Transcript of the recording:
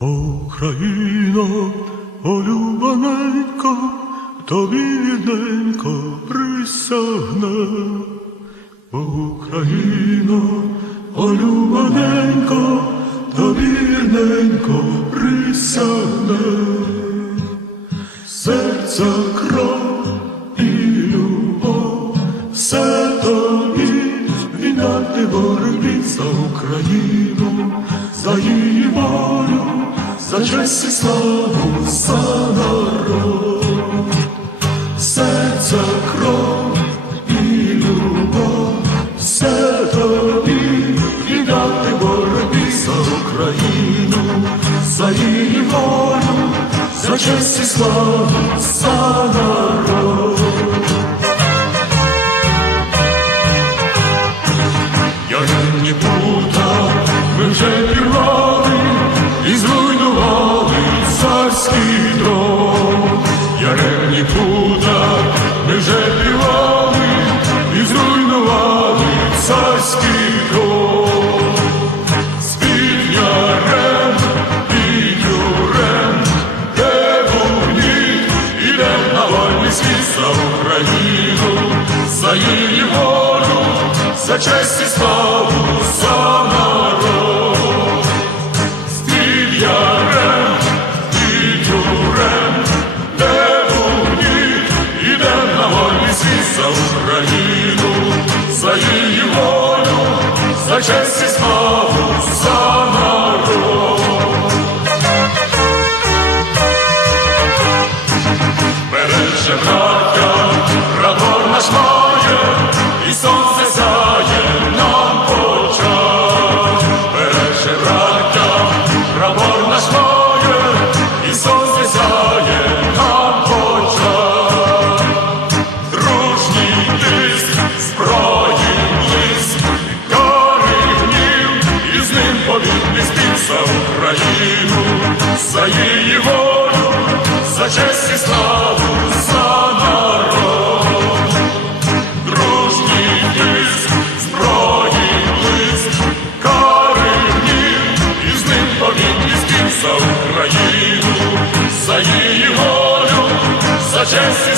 Україно, олюбаненько, тобі вірненько присягне. Україно, олюбаненько, тобі вірненько присягне. Серця кров і любов, все тобі віддати боротьбі за Україну, за її честь славу, за народ, серця кров і любов, все тобі віддати боротьбі за Україну, за її волю, за честь і славу, за народ. Пута ми вже пірвали і зруйнували царський трон. З-під і тюрем, де вогні, ідем на вольний світ за Україну, за її волю, за честь і славу, за честь і славу, за її волю, за честь і славу, за народ, дружній тиск, зброї блиск, кари і з ним повітність за Україну, за її волю, за честь. і